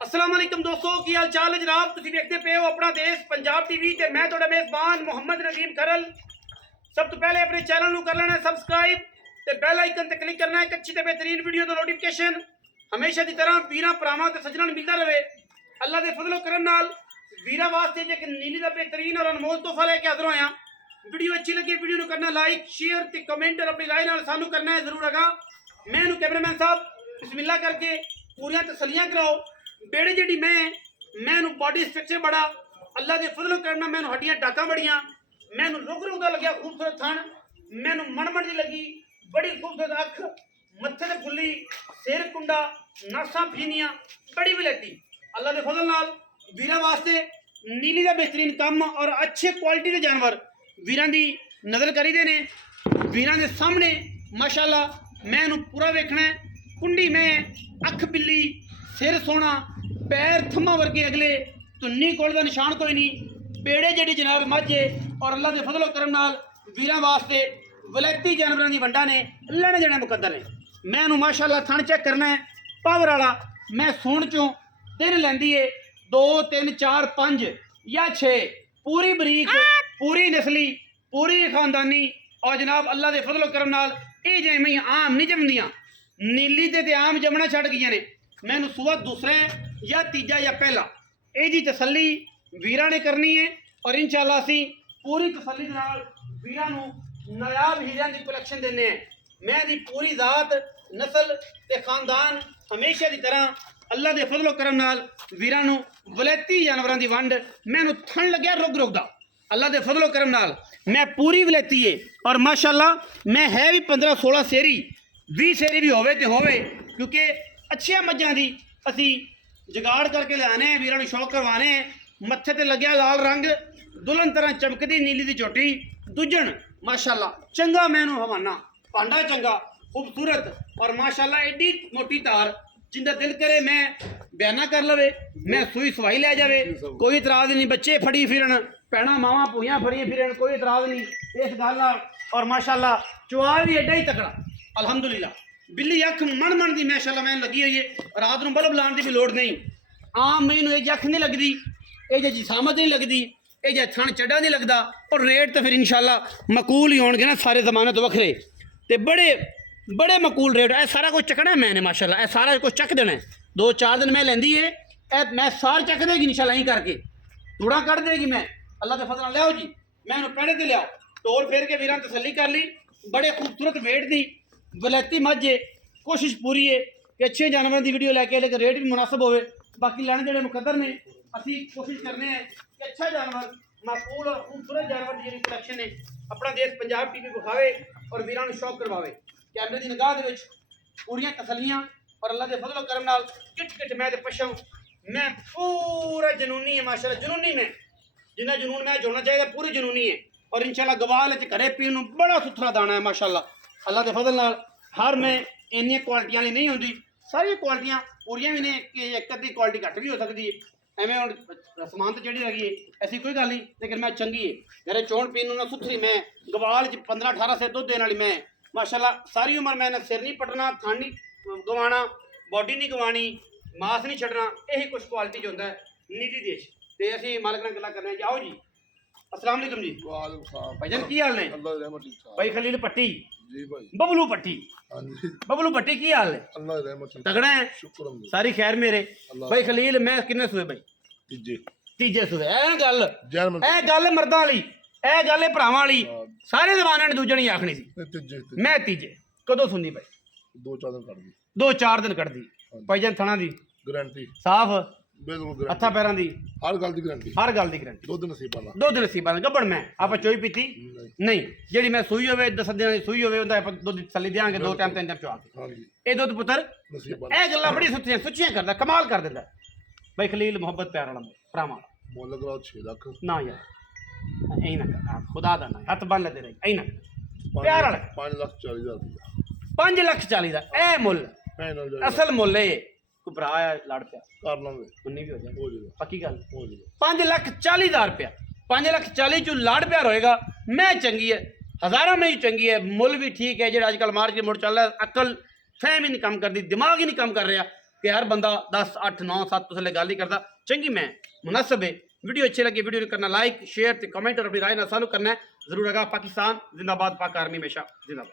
अस्सलाम वालेकुम दोस्तों की हाल चाल है जनाब। तुसीं देखते पे हो अपना देश पंजाब टीवी ते मैं तुहाडा मेज़बान मोहम्मद नदीम खरल। सब तो पहले अपने चैनल नूं कर लेना सबसक्राइब ते बेल आइकन ते क्लिक करना है। एक अच्छी ते बेहतरीन वीडियो दा नोटिफिकेशन हमेशा की तरह वीरां भरावां ते सज्जणां नूं मिलदा रहे। अल्लाह दे फजलो करम नाल वीरां वास्ते जे नीली दा बेहतरीन और अनमोल तोहफा लेके हाज़र होया। वीडियो अच्छी लगी वीडियो नूं करना लाइक शेयर ते कमेंट और अपनी राय नाल सानू करना है जरूर आगा। मैं कैमरामैन साहब बिस्मिल्लाह करके पूरियां तसलियां कराओ। बेड़े जी मैं बॉडी स्ट्रक्चर बड़ा अल्लाह के फजलो करना। मैं हड्डियां टाका बड़िया मैं रुक रुक लग्या खूबसूरत थन मैनू मनमन जी लगी बड़ी खूबसूरत अख मत्थे ते फुल्ली सिर कुंडा नासा फीनियां बड़ी विलेटी अल्लाह के फजल नाल वीरां वास्ते नीली का बेहतरीन कम और अच्छे क्वालिटी के जानवर वीरां दी नज़र करी दे ने। वीरां दे सामने माशाअल्लाह मैं पूरा वेखना है। कुंडी में अख बिल्ली सिर सोना पैर थम्मा वर्गे अगले धुन्नी कोल का निशान कोई नहीं। बेड़े जी जनाब माझे और अल्लाह के फजलो करम नाल वीरां वास्ते वलैती जानवरों की वंडा ने लेने देने मुकद्दर ने। मैं माशाअल्लाह थन चेक करना है पावर वाला। मैं सुन चों दिन लैंदी है 2 3 4 5 या 6 पूरी बरीक पूरी नस्ली पूरी खानदानी और जनाब अल्लाह के फजलो करम नाल ये जिवें आम नहीं जमदियां नीली ते आम जमना छड़ गई ने। मैनू सुबह दूसरा या तीजा या पहला ये तसली वीरां ने करनी है और इंशाअल्लाह असीं पूरी तसली दे नाल वीरां नूं नायाब हीरियां दी कलैक्शन देने हैं। मैं दी पूरी जात नस्ल ते खानदान हमेशा की तरह अल्लाह के फजलो करम नाल वीरां नूं वलैती जानवरां दी वंड मैनू थन लग्या रुक रुकदा अल्लाह के फजलो करम नाल मैं पूरी वलैती है। और माशाअल्लाह मैं है भी 15 16 सेरी 20 सेरी भी होवे ते होवे क्योंकि अच्छिया मज्जां दी असी जुगाड़ करके लियाने वीरां नूं शौक करवाने। मत्थे ते लग्या लाल रंग दुल्हन तरह चमकदी नीली दी चोटी दुजन माशाअल्लाह चंगा मैनू हवाना भांडा चंगा खूबसूरत और माशाअल्लाह एडी मोटी तार जिंदा दिल करे मैं बयाना कर लवे मैं सुई सवाई लै जावे कोई इतराज नहीं। बच्चे फड़ी फिरन भैणा मावां भूइयां फड़ी फिरन कोई इतराज नहीं इस गल नाल। और माशाअल्लाह चुआ भी एडा ही तकड़ा अल्हम्दुलिल्लाह। बिल्ली अख मन मन की माशाअल्लाह मैंने लगी हुई है रात को बल्ब लाने की भी लोड़ नहीं। आम मैनू ये अख नहीं लगती ये जिसामत नहीं लगती ये थन चढ़ा नहीं लगता। और रेट तो फिर इंशाअल्लाह मकूल ही होंगे ना सारे जमाने तो वखरे तो बड़े बड़े मकूल रेट है। सारा कुछ चकना है मैंने माशाअल्लाह सारा कुछ चक देना है। 2 4 दिन मैं लेंदी है मैं सार चक देगी इंशाअल्लाह ही करके थोड़ा कट देगी मैं अल्लाह के फजल लियाओ जी। मैं पैड़े ते लियाओ तोड़ फेर के वीरां तसली कर ली बड़े खूबसूरत वेट दी वलैती मझे कोशिश पूरी है कि अच्छे जानवरों की वीडियो लैके लेकिन रेट भी मुनासिब होवे। बाकी लैने देने मुकद्दर ने असी कोशिश करने हैं कि अच्छा जानवर माकूल और खूबसूरत जानवर की जी कलैक्शन है अपना देश पंजाब टीवी विखावे और वीरां नूं शौक करवावे। कैमरे की निगाह दे विच पूरियां तसलियां और अल्लाह के फजलो करम नाल किट किट मैं ते पशम मैं पूरा जनूनी है माशाअल्लाह जनूनी में जिन्ना जुनून मैं जोड़ना चाहिए पूरी जनूनी है। और इंशाअल्लाह गवाल घरे पीने नूं बड़ा सुथरा दाना है माशाअल्लाह अल्लाह के फजल नाल। हर में इन्नी क्वालिटियां नहीं होंदी सारी क्वालिटियां पूरियां भी ने कि एक अद्धी क्वालिटी घट भी हो सकती है एवें हुण समान तो चढ़ी लगी है ऐसी कोई गल नहीं लेकिन मैं चंगी है मेरे चोण पीन ना सुथरी मैं गवाल 15 18 से दुध देने वाली मैं माशाअल्लाह सारी उम्र मैंने सिर नहीं पटना थन नहीं गवाना बॉडी नहीं गवानी मास नहीं छड्डना यही कुछ क्वालिटी जो होंदा है नीली देश ते असीं मालक नाल गल्लां करने जाओ जी। अस्सलाम वालेकुम जी। वालेकुम सलाम भाईजान की हाल ने अल्लाह की रहमत ठीक ठाक भाई खलील पट्टी जी भाई बबलू पट्टी हां जी बबलू पट्टी की हाल है अल्लाह की रहमत ठीक तगड़ा है शुक्र अल्लाह सारी खैर मेरे भाई खलील मैं किन्ने सुए भाई तीजे तीजे सुए जर्मन ए गल मर्दां वाली ए गल भरावां वाली सारे जमाने ने दूजे नहीं आखनी सी तीजे मैं तीजे कदों सुनदी भाई 2 4 दिन कर दी 2 4 दिन कटदी भाईजान थणा दी गारंटी साफ बिल्कुल हत्था पैरां दी हर गल दी गारंटी हर गल दी गारंटी दुध नसीबां दा दुध नसीबां दा गब्बड़ मैं आप चोई पीती नहीं जेड़ी मैं सूई होवे 10 दिनां दी सूई होवे उंदा आप दुध तसल्ली देंगे 2 टाइम 3 टाइम चवा के हां जी ये दुध पुत्र नसीबां ए गल्लां बड़ी सुच्चियां करदा कमाल कर दिंदा भाई खलील मोहब्बत प्यार वाला भरावां मोल लगाओ 6 लाख ना यार ऐ ना कर खुदा दा ना हथ बन ले ऐ ना प्यार वाला 5 लाख 40 हज़ार रुपया 5 लाख 40 दा ए मुल फाइनल असल मुल है कोई भरा आया लड़ पिया कर लांगे उन्नी भी हो जाए हो जाएगा पक्की गल हो जाएगा 5 लाख 40 हज़ार रुपया 5 लाख 40 चो लाड़ प्यार होएगा मैं चंगी है हज़ारों में ही चंगी है मुल भी ठीक है जो अजकल मार्केट मुड़ चल रहा है अकल फहम ही नहीं काम करती दिमाग ही नहीं काम कर रहा कि हर बंदा 10 8 9 7 तो थले गल ही करता चंगी मैं मुनासिब है वीडियो अच्छी लगी वीडियो करना लाइक शेयर ते कमेंट और अपनी राय ना सालू करना है जरूर। अगा पाकिस्तान जिंदाबाद, पाक आर्मी हमेशा जिंदाबाद।